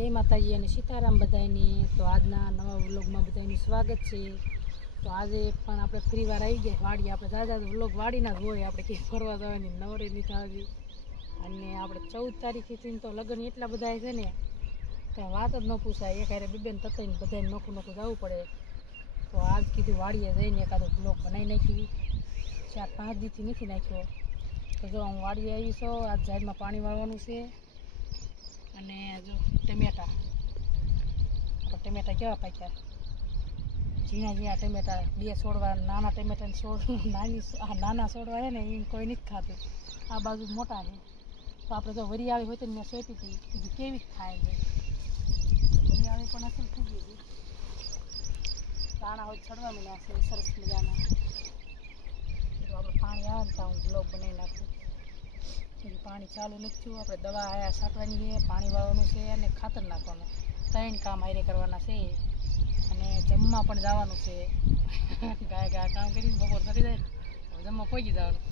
જય માતાજી અને સીતારામ બધાની. તો આજના નવા વ્લોગમાં બધાનું સ્વાગત છે. તો આજે પણ આપણે ફરી વાર આવી ગયા વાડી. આપણે દાદા વ્લોગ વાડીના જ હોય, આપણે ક્યાંય ફરવા જવાની નવરી નથી આવી. અને આપણે 14 તારીખથી તો લગ્ન એટલા બધા છે ને કાંઈ વાત જ ન પૂછાય. એક હારે બેન તતાઈને બધાને નોખું જવું પડે. તો આજ કીધું વાડીએ જઈને એકાદો વ્લોગ બનાવી નાખી. 4-5 દીથી નથી નાખ્યો. તો જો હું વાડીએ આવી છું. આજ ઝાડમાં પાણી વાળવાનું છે. અને જો ટમેટા, આપણે ટમેટા કેવા પાક્યા, ઝીણા ઝીણા ટમેટા. 2 છોડવા નાના ટમેટાને છોડ નાના છોડવા છે ને એ કોઈ નથી ખાતું. આ બાજુ મોટા છે. તો આપણે જો વરી આવી હોય તો મેં સોંપી હતી, કીધું કેવી થાય છે. વરી આવી પણ અસર થઈ ગઈ હતી. દાણા હોય છડવા મળ્યા છે સરસ મજાના. તો આપણે પાણી આવે ને તો હું બ્લોગ બનાવી નાખું. પાણી ચાલુ નથી થયું. આપણે દવા આયા છાંટવાની છે, પાણી વાળવાનું છે અને ખાતર નાખવાનું. 3 કામ હારે કરવાના છે. અને જમવા પણ જવાનું છે. ગાય કામ કરીને બપોર કરી જાય ને જમવા પહોંચી જવાનું.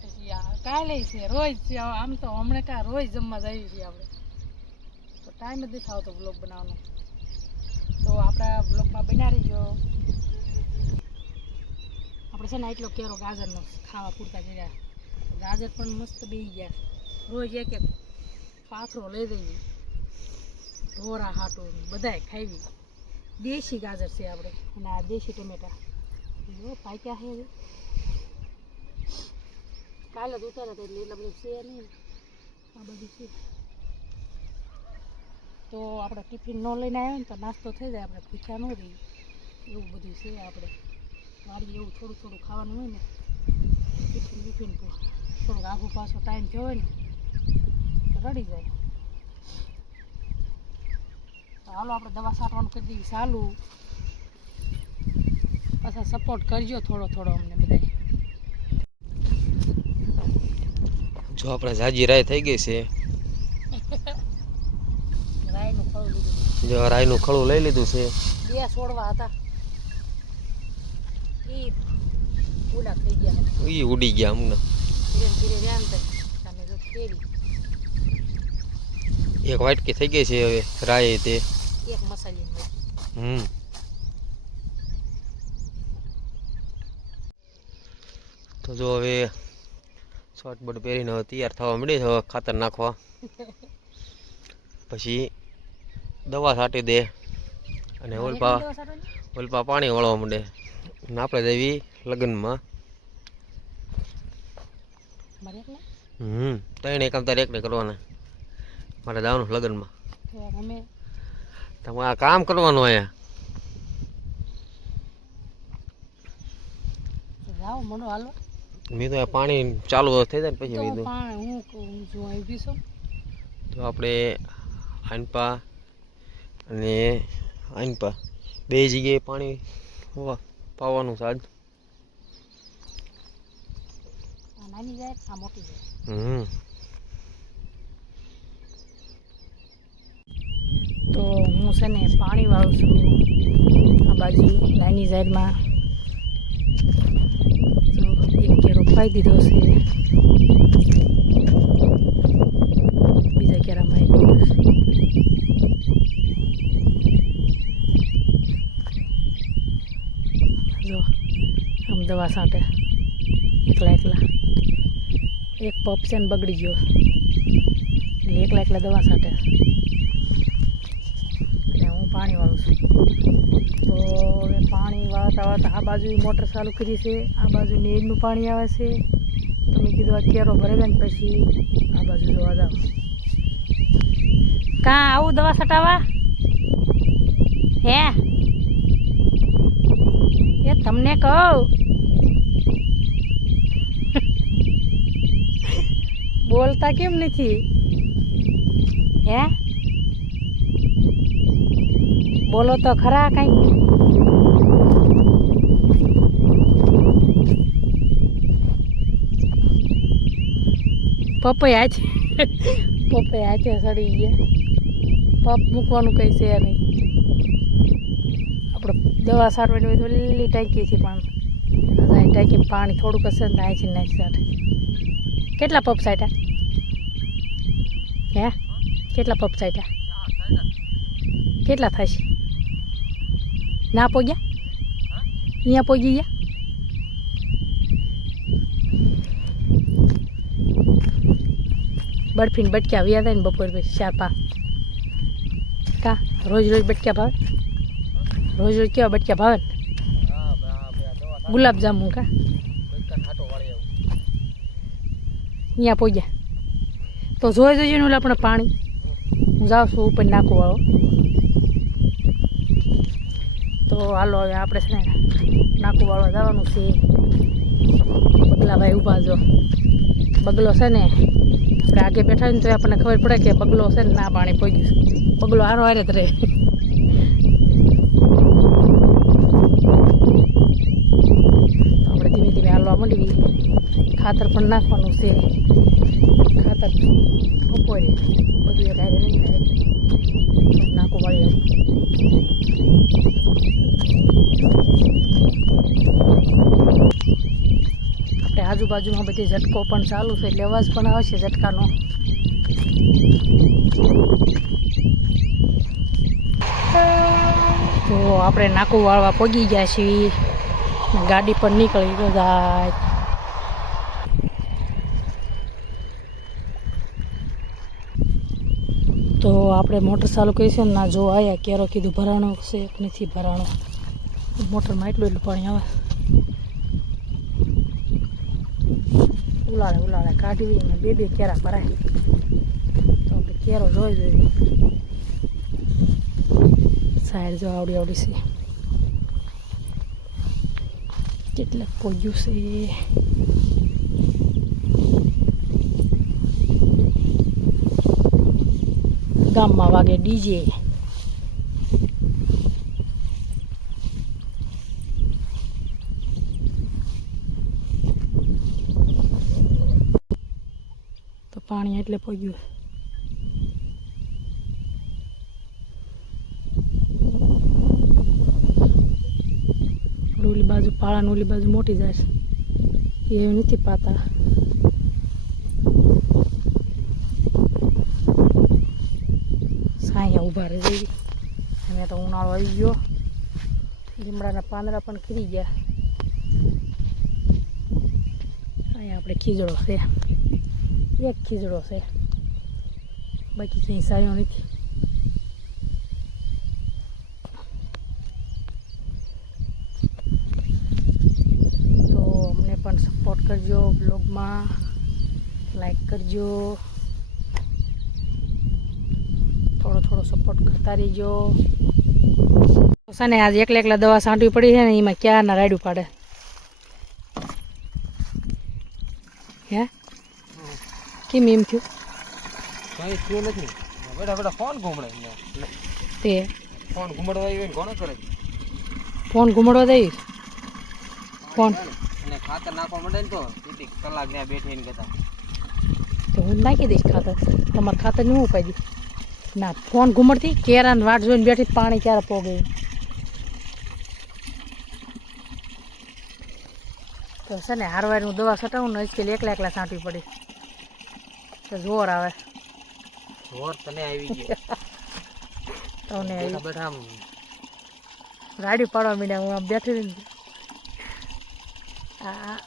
પછી કાલે છે રોજ. આમ તો હમણાં કાં રોજ જમવા જઈએ છીએ આપણે. તો ટાઈમ જ નથી આવતો બ્લોગ બનાવવાનો. તો આપણા બ્લોગમાં બન્યા રહીજો. આપણે છે ને એટલો કેરો ગાજરનો ખાવા પૂરતા કર્યા. ગાજર પણ મસ્ત બેસી ગયા. રોજ એક પાથરો લઈ જઈએ ઢોરા હાટું બધાય ખાવી. દેશી ગાજર છે આપણે. અને આ દેશી ટમેટા પાક્યા છે. કાલે જ ઉતાર્યા હતા એટલે એટલા બધું છે નહીં. આ બધું છે. તો આપણે ટિફિન ન લઈને આવ્યા ને તો નાસ્તો થઈ જાય. આપણે ભૂખ્યા ન રહીએ એવું બધું છે. આપણે વાડી એવું થોડું થોડું ખાવાનું હોય ને. ટિફિન થોડુંક આઘું પાછો ટાઈમ થયો હોય ને તો રડી જાય. તો હાલો આપણે દવા છાંટવાનું કરી દઈએ ચાલુ. પાછા સપોર્ટ કરજો થોડો થોડો અમને બધા. જો આપણે જાજી રાય થઈ ગઈ છે. રાયનું ખળું લીધું. જો રાયનું ખળું લઈ લીધું છે. 2 છોડવા હતા એ ઉડા થઈ ગયા. ઈ ઉડી ગયા હમણાં. ધીરે ધીરે રહ્યા ને તમે જો કેવી એક વાટકી થઈ ગઈ છે હવે રાય તે. એક મસાલી તો જો હવે શર્ટ બટ પહેરીને હવે તૈયાર થવા મળી. હવે ખાતર નાખવા પછી દવા છાંટી દે અને ઓલપા પાણી વાળવા માંડે. અને આપણે જઈએ લગ્નમાં. 3 કામ તારે એકને કરવાના. મારે જવાનું લગ્નમાં. તમારે આ કામ કરવાનું અહીંયા. મેં તો પાણી ચાલુ થઈ જાય ને પછી મેં તો આપણે આનપા અને આનપા 2 જગ્યાએ પાણી પાવાનું સાજ. તો હું છે ને પાણી વાળું છું આ બાજુ નાની ઝાડમાં. જો એક કેરો પાઈ દીધો છે. બીજા કેરામાં આવી ગયું છે. જો આમ દવા છાંટે એકલા. એક પપ છે ને બગડી ગયો એટલે એકલા દવા છાંટે. અને હું પાણી વાળું છું. તો હવે પાણી વાળતા આ બાજુ મોટર ચાલુ કરી છે. આ બાજુ નેરનું પાણી આવે છે. તો મેં કીધું આ કેરો ભરે જાય ને પછી આ બાજુ જોવા જાવ. કાં આવું દવા છટાવવા હે એ તમને કહું. બોલતા કેમ નથી હે? બોલો તો ખરા કંઈક. પપ્પા આચે સડી ગયા. પપ મૂકવાનું કંઈ છે નહીં. આપણે દવા છાંટવાની હોય તો લીલી ટાંકી છે પણ ટાંકી પાણી થોડુંક હશે ને નાખી છાંટે. કેટલા પપ છાંટ્યા હે? કેટલા પપ છાંટ્યા? કેટલા થશે ના પોગ્યા અહીંયા પોગી ગયા બરફીને બટક્યા વ્યા થાય ને બપોર પછી 4-5 કા રોજ રોજ બટક્યા ભાવે રોજ રોજ કેવા બટક્યા ભાવે ગુલાબ જાંબુ કા અહીંયા પોગ્યા તો જોઈ જોઈને ઓલા આપણે પાણી હું જાઉં છું ઉપર નાખું વાળો તો હાલો હવે આપણે છે ને નાખું વાળો જવાનું છે બગલાભાઈ ઊભા જો બગલો છે ને આપણે આગે બેઠા ને તો આપણને ખબર પડે કે બગલો છે ને ના પાણી પહોંચ્યું છે બગલો હારો હારે જ રહે તો આપણે ધીમે ધીમે હાલવા માંડવી ખાતર પણ નાખવાનું છે ખાતર બપોરે બધું એક હારે નહીં થાય નાખું વાળી આપણે આજુબાજુમાં બધી ઝટકો પણ ચાલુ છે એટલે અવાજ પણ આવશે ઝટકાનો તો આપણે નાકું વાળવા પગી ગયા છીએ ગાડી પણ નીકળી જાય તો આપણે મોટર ચાલુ કરી છે ને ના જો આવ્યા કેરો કીધું ભરાણો છે નથી ભરાણો મોટરમાં એટલું પાણી આવે ઉલાળે કાઢવી અને બે કેરા ભરાય તો આપણે કેરો જોઈ જોઈએ સાઈડ જો આવડી છે કેટલાક પોગ્યું છે ગામમાં વાગે ડીજે તો પાણી એટલે પહોંચ્યું ઓલી બાજુ પાળાની ઓલી બાજુ મોટી જાય છે એવું નથી પાતા અહીંયા ઊભા રહી જઈએ અમે તો ઉનાળો આવી ગયો લીમડાના પાંદડા પણ ખરી ગયા અહીંયા આપણે ખીજડો છે એક ખીજડો છે બાકી કંઈ સાયો નથી તો અમને પણ સપોર્ટ કરજો બ્લોગમાં લાઈક કરજો થોડો સપોર્ટ કરતા રહીજો છે ને આજે એકલા દવા છાંટવી પડી છે ને એમાં ક્યાં ના રાડ્યું પાડે હે કેમ એમ થયું તે ફોન ઘુમાડવા દઈ ફોન ખાતર નાખવા માંડે ને તો કલાક ત્યાં બેઠી કહેતા તો હું નાખી દઈશ ખાતર તમારે ખાતર નહીં ઉપાય દઈ ના ફોન ઘુમડતી કેરાને વાટ જોઈને બેઠી પાણી ક્યારે પોગે તો છે ને હારવારની હું દવા છટાવું ને આજકાલ એકલા છાંટવી પડી તો જોર આવે જોર તને આવી ગયા તને આવી બેઠા રાડી પાડવા માંડ્યા હું આમ બેઠી રહી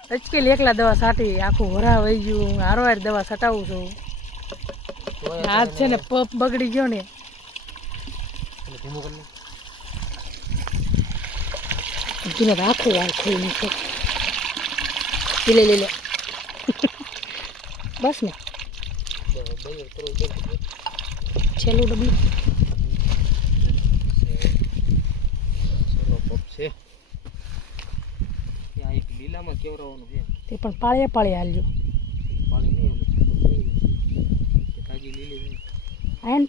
આજકાલ એકલા દવા છાંટી આખું વરા વહી ગયું હારવાર દવા છટાવું છું હાથ છે ને પપ બગડી ગયો ને ધીમે રાખો વાર ખોઈ નાખો લે બસ ને છેલ્લું ડબલું લીલામાં કેવરાવાનું છે તે પણ પાળે હાલજો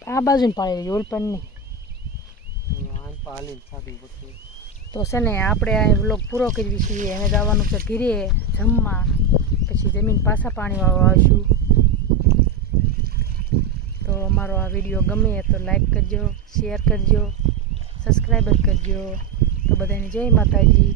આ બાજુ ને પાળી લેજો ઓલ પણ નહીં તો છે ને આપણે આ વ્લોગ પૂરો કરવી છીએ અમે જવાનું છે ઘીરે જમવા પછી જમીન પાછા પાણી વાળવા આવશું તો અમારો આ વિડીયો ગમે તો લાઈક કરજો શેર કરજો સબસ્ક્રાઈબર કરજો તો બધાને જય માતાજી.